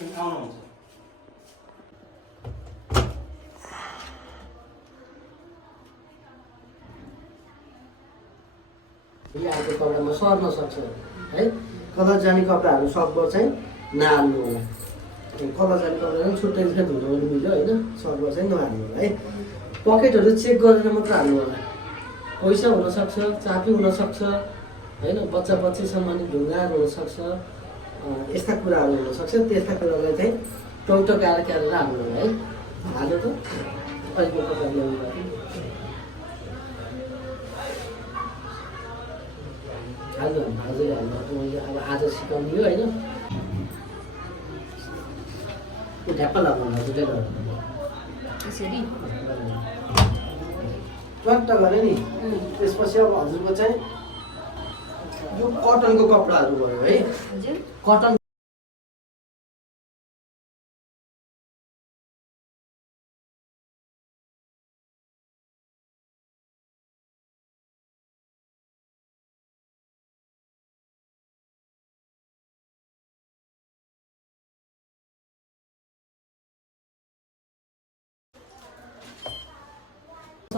आउनुहुन्छ। आएको कपडामा सर्न सक्छ है। कलर जाने कपडाहरू सकभर चाहिँ नहाल्नु होला। कलर जाने कपडा पनि छुट्टै चाहिँ धुन पनि मिल्यो होइन, सकभर चाहिँ नहाल्नु होला है। पकेटहरू चेक गरेर मात्र हाल्नु होला। पैसा हुनसक्छ, चापी हुनसक्छ होइन, बच्चा बच्ची सम्बन्धी ढुङ्गाहरू हुनसक्छ, यस्ता कुराहरू हुनसक्छ। त्यस्ता कुरालाई चाहिँ टौटकाएर क्यारेर हाल्नु होला है। हाल्नु त अहिलेको कपडा ल्याउनु पर्यो। हाल्नु हजुरले हाल्नु मैले अब आज सिकाउनु यो होइन, त्यो ढ्याप्प लगाउनु हजुरले गर्नु यसरी ट्वाक्ट गऱ्यो नि। त्यसपछि अब हजुरको चाहिँ यो कटनको कपडाहरू भयो है। हजुर कटन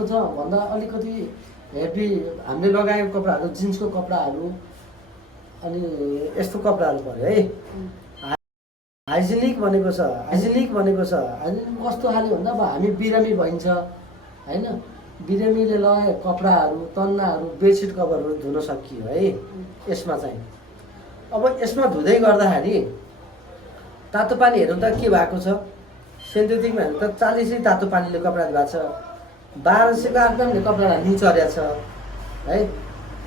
छ भन्दा अलिकति हेभी हामीले लगाएको कपडाहरू, जिन्सको कपडाहरू अनि यस्तो कपडाहरू पऱ्यो है। हाइजेनिक भनेको छ, हाइजेनिक कस्तो खाले भन्दा अब हामी बिरामी भइन्छ होइन, बिरामीले लगाएको कपडाहरू, तन्नाहरू, बेडसिट कभरहरू धुन सकियो है यसमा चाहिँ। अब यसमा धुँदै गर्दाखेरि तातो पानी हेर्नु त के भएको छ, सिन्थेटिकमा हेर्नु त 40 तातो पानीले कपडा धुएको छ, 1200 आरपिएमले कपडालाई निचरेको छ है।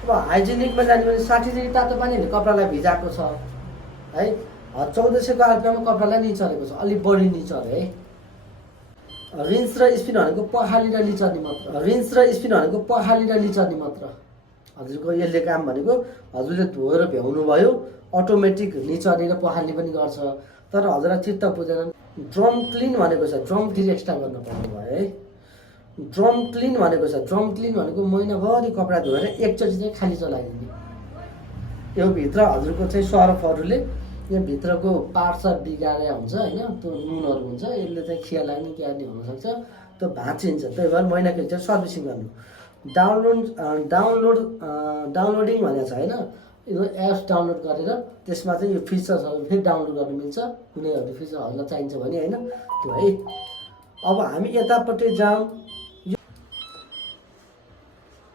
अब हाइजेनिकमा जाने भने 60 तातो पानीले कपडालाई भिजाएको छ है। 1400 आरपिएममा कपडालाई निचरेको छ, अलिक बढी निचर्यो है। रिन्स र स्पिन भनेको पखालेर निचर्ने मात्र, रिन्स र स्पिन भनेको पखालेर निचर्ने मात्र। हजुरको यसले काम भनेको हजुरले धोएर भ्याउनु भयो, अटोमेटिक निचरेर पखाल्ने पनि गर्छ। तर हजुरलाई चित्त बुझेन। ड्रम क्लिन भनेको छ, ड्रम फेरि एक्स्ट्रा गर्नु पर्ने भयो है। ड्रम क्लिन भनेको छ, ड्रम क्लिन भनेको महिनाभरि कपडा धोएर एकचोटि चाहिँ खाली चलाइदिने। यो भित्र हजुरको चाहिँ सर्फहरूले यहाँ भित्रको पार्ट्सहरू बिगारे हुन्छ होइन, त्यो नुनहरू हुन्छ, यसले चाहिँ खिया लाग्ने के गर्ने हुनसक्छ, त्यो भाँचिन्छ। त्यही भएर महिनाको एकचोटि सर्भिसिङ गर्नु। डाउनलोडिङ भनेको छ होइन, यो एप्स डाउनलोड गरेर त्यसमा चाहिँ यो फिचर्सहरू फेरि डाउनलोड गर्नु मिल्छ। कुनैहरू फिचर हजुरलाई चाहिन्छ भने होइन त्यो है। अब हामी यतापट्टि जाउँ।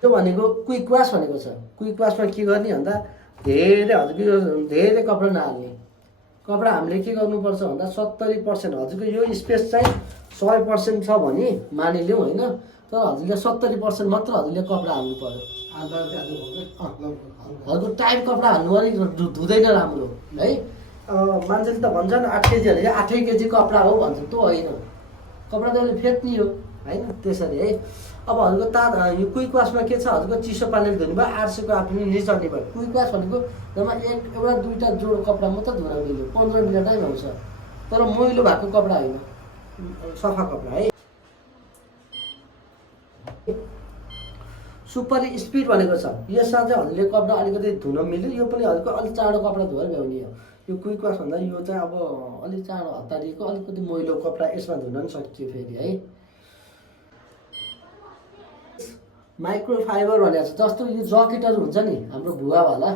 त्यो भनेको क्विक वास भनेको छ। क्विक वासमा के गर्ने भन्दा धेरै हजुरको यो धेरै कपडा नहाल्ने। कपडा हामीले के गर्नुपर्छ भन्दा 70% हजुरको यो स्पेस चाहिँ 100% छ भने मानिलिउँ होइन, तर हजुरले 70% मात्र हजुरले कपडा हाल्नु पर्यो। हजुरको टाइट कपडा हाल्नु अलिक धुँदैन राम्रो है। मान्छेले त भन्छन् 8 केजीहरूले 8 केजी कपडा हो भन्छ, त्यो होइन। कपडा त अहिले फेक्ने हो होइन, त्यसरी है। अब हजुरको यो क्विक वासमा के छ, हजुरको चिसो पानीले धुने भयो, 800 आरपिएमले निचर्ने भयो। क्विक वास भनेको जम्मा एउटा दुईवटा जोड कपडा मात्र धुन मिल्यो, 15 मिनटमै आउँछ। तर मैलो भएको कपडा होइन, सफा कपडा है। सुपर स्पिड भनेको छ, यसमा चाहिँ हजुरले कपडा अलिकति धुन मिल्यो। यो पनि हजुरको अलिक चाँडो कपडा धोएर भ्याउने हो। यो क्विक वास भन्दा यो चाहिँ अब अलिक चाँडो हतारिएको अलिकति मैलो कपडा यसमा धुन पनि सकियो फेरि है। माइक्रोफाइबर भनेको छ, जस्तो यो ज्याकेटहरू हुन्छ नि हाम्रो भुवावाला,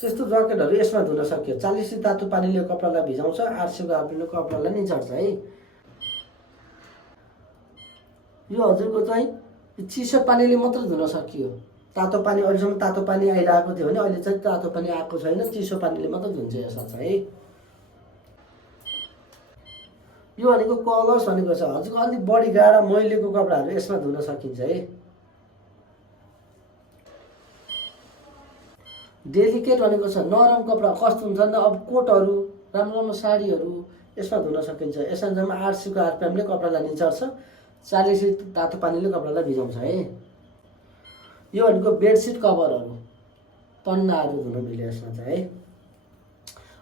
त्यस्तो ज्याकेटहरू यसमा धुन सक्यो। 40 तातो पानीले कपडालाई भिजाउँछ, 800 आरपिएमले कपडालाई निचर्छ है। यो हजुरको चाहिँ चिसो पानीले मात्र धुन सकियो। तातो पानी अहिलेसम्म तातो पानी आइरहेको थियो भने अहिले चाहिँ तातो पानी आएको छैन, चिसो पानीले मात्र धुन्छ यसमा चाहिँ है। यो भनेको कलर्स भनेको छ, हजुरको अलिक बढी गाढा मैलेको कपडाहरू यसमा धुन सकिन्छ है। डेलिकेट भनेको छ, नरम कपडा कस्तो हुन्छ नि, अब कोटहरू, राम्रो राम्रो साडीहरू यसमा धुन सकिन्छ। यसमा जम्मा 800 आरपिएमले कपडालाई निचर्छ, 40 तातो पानीले कपडालाई भिजाउँछ है। यो भनेको बेडसिट कभरहरू, तन्नाहरू धुन मिल्यो यसमा चाहिँ है।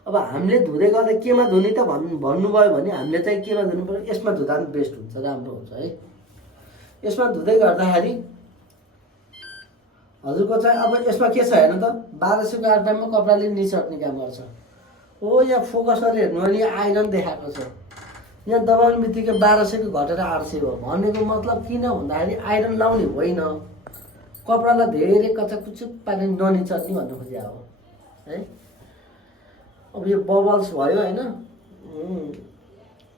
अब हामीले धुँदै गर्दा केमा धुने त भन्नुभयो भने हामीले चाहिँ केमा धुनु पर्यो, यसमा धुँदा पनि बेस्ट हुन्छ, राम्रो हुन्छ है। यसमा धुँदै गर्दाखेरि हजुरको चाहिँ अब यसमा के छ हेर्नु त, 1200 आरपिएममा कपडाले निचर्ने काम गर्छ। हो यहाँ फोकस गरेर हेर्नु भने आइरन देखाएको छ। यहाँ दबाउने बित्तिकै 1200 घटेर 800 हो। भनेको मतलब किन भन्दाखेरि आइरन लाउने होइन, कपडालाई धेरै कचाकुचुक पारेर ननिचर्ने भन्नु खोजे हो है। अब यो बबल्स भयो होइन।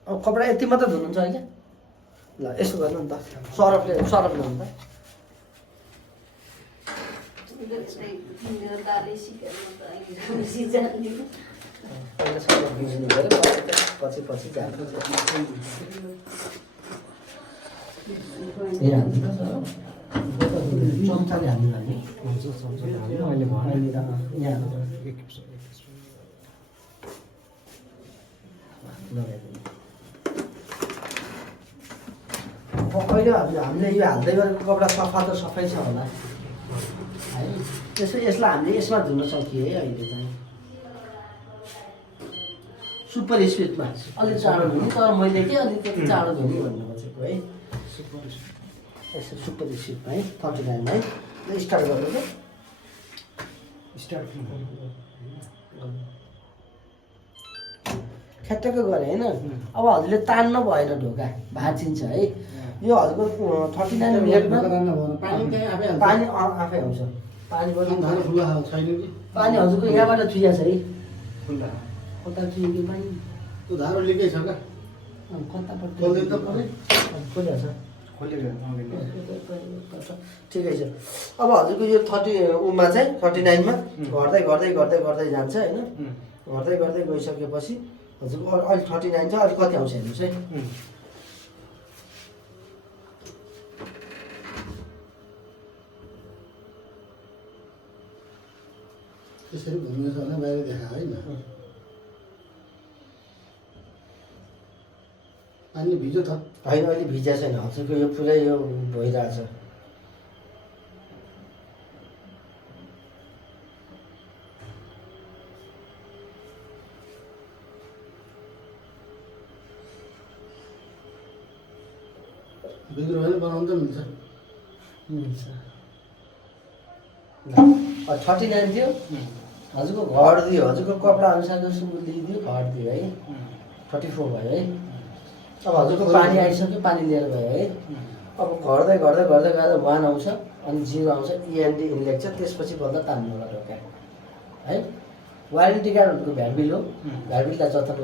अब कपडा यति मात्रै धुनुहुन्छ होइन। ल यसो गर्नु नि त, सरफ ल्याउनु त। पहिला सरफ भिज्नु पऱ्यो, पछि जान्छ। ए हाल्नु त सरफ, चम्चाले हाल्नु लागि हुन्छ। चम्चाले हाल्नु अहिले यहाँ लगाइदिनु। अहिले हामीले यो हाल्दै गरेको कपडा सफा त सफै छ होला है। यसलाई हामीले यसमा धुन सकियो है। अहिले चाहिँ सुपर स्पिडमा अलिक चाँडो धुने, तर मैले के अलिकति चाँडो धुने भन्नु खोजेको है। यसो सुपर स्पिडमा है, 39 है। ल स्टार्ट गर्नु त, स्टार्ट ठ्याक्कै गरे होइन। अब हजुरले तान्नु भएन, ढोका भाँचिन्छ है। यो हजुरको 39 मिनटमा पानी आफै आउँछ। पानी हजुरको यहाँबाट चुहिया छ है। कता चुहियो पानी? त्यो धारो लिकै छ क्या? कतापट्टि खोल्दै त पऱ्यो। खोलिया छ। खोलेर ठिकै छ। अब हजुरको यो 30 चाहिँ 39 मा गर्दै जान्छ होइन। गर्दै गइसकेपछि हजुरको अहिले 39 छ। अहिले कति आउँछ हेर्नुहोस् है। त्यसरी घुम्ने छ भने बाहिर देखा होइन। पानी भिज्यो त होइन, अहिले भिजा छैन हजुरको। यो पुरै यो भइरहेछ। बिग्रो भने बनाउनु त मिल्छ। 39 थियो हजुरको, घट्दियो। हजुरको कपडा अनुसारको सुँगुर लिइदियो, घट्दियो है। 34 भयो है। अब हजुरको पानी आइसक्यो, पानी लिएर भयो है। अब घट्दै गएर 1 आउँछ, अनि 0 आउँछ। इएनडी इनलेक्ट छ, त्यसपछि बल्ल तान्नु होला ढोका है। वारेन्टी कार्डहरूको भ्याट बिल हो, भ्याट बिललाई जताको